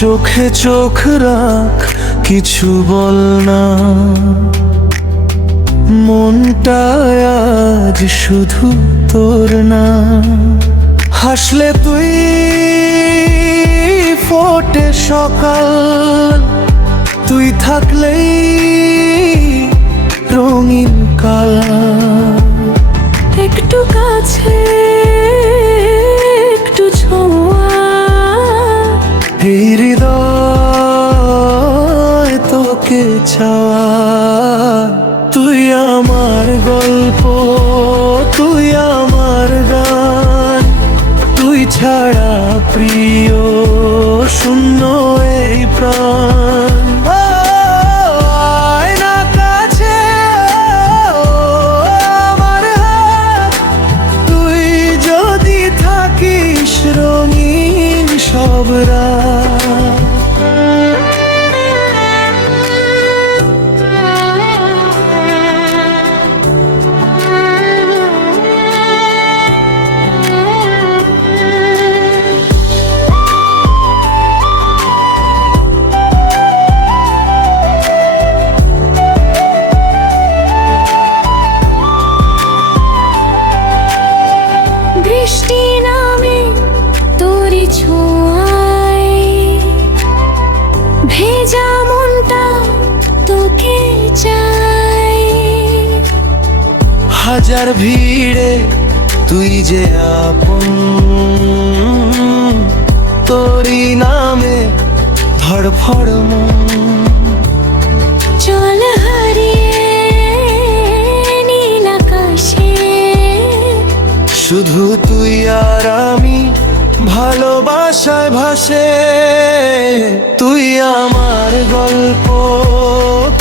চোখে চোখ রাখ, কিছু বল না। মনটা আজ শুধু তোর না। হাসলে তুই ফোটে সকাল, তুই থাকলেই রঙিন কাল। একটু কাছে একটু ছোঁয়া, এই হৃদয় তোকে চাওয়া। তুই আমার গল্প, তুই আমার গান, তুই ছাড়া প্রিয় শূন্য এই প্রাণ। আয় না কাছে আমার হাত, তুই যদি থাকিস রঙিন সব রাত। বৃষ্টি নামে তোরি ছোঁয়ায়, ভেজা মনটা তোকে চাই। হাজার ভিড়ে তুই যে আপন, তোরই নামে ধড়ফড় মন। চল হারিয়ে নীল আকাশে, শুধু তুই আর আমি ভালোবাসায় ভাসে। তুই আমার গল্প,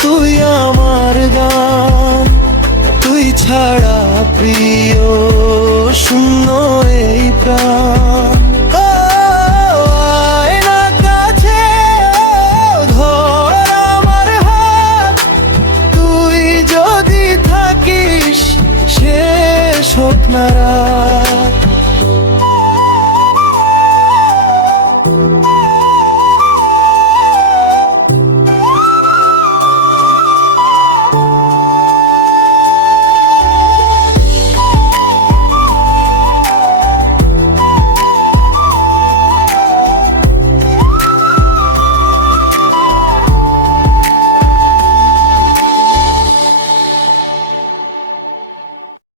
তুই আমার গান, তুই ছাড়া প্রিয় শূন্য এই প্রাণ। আয় না কাছে, ধর আমার হাত, তুই যদি থাকিস শেষ হোক না রাত।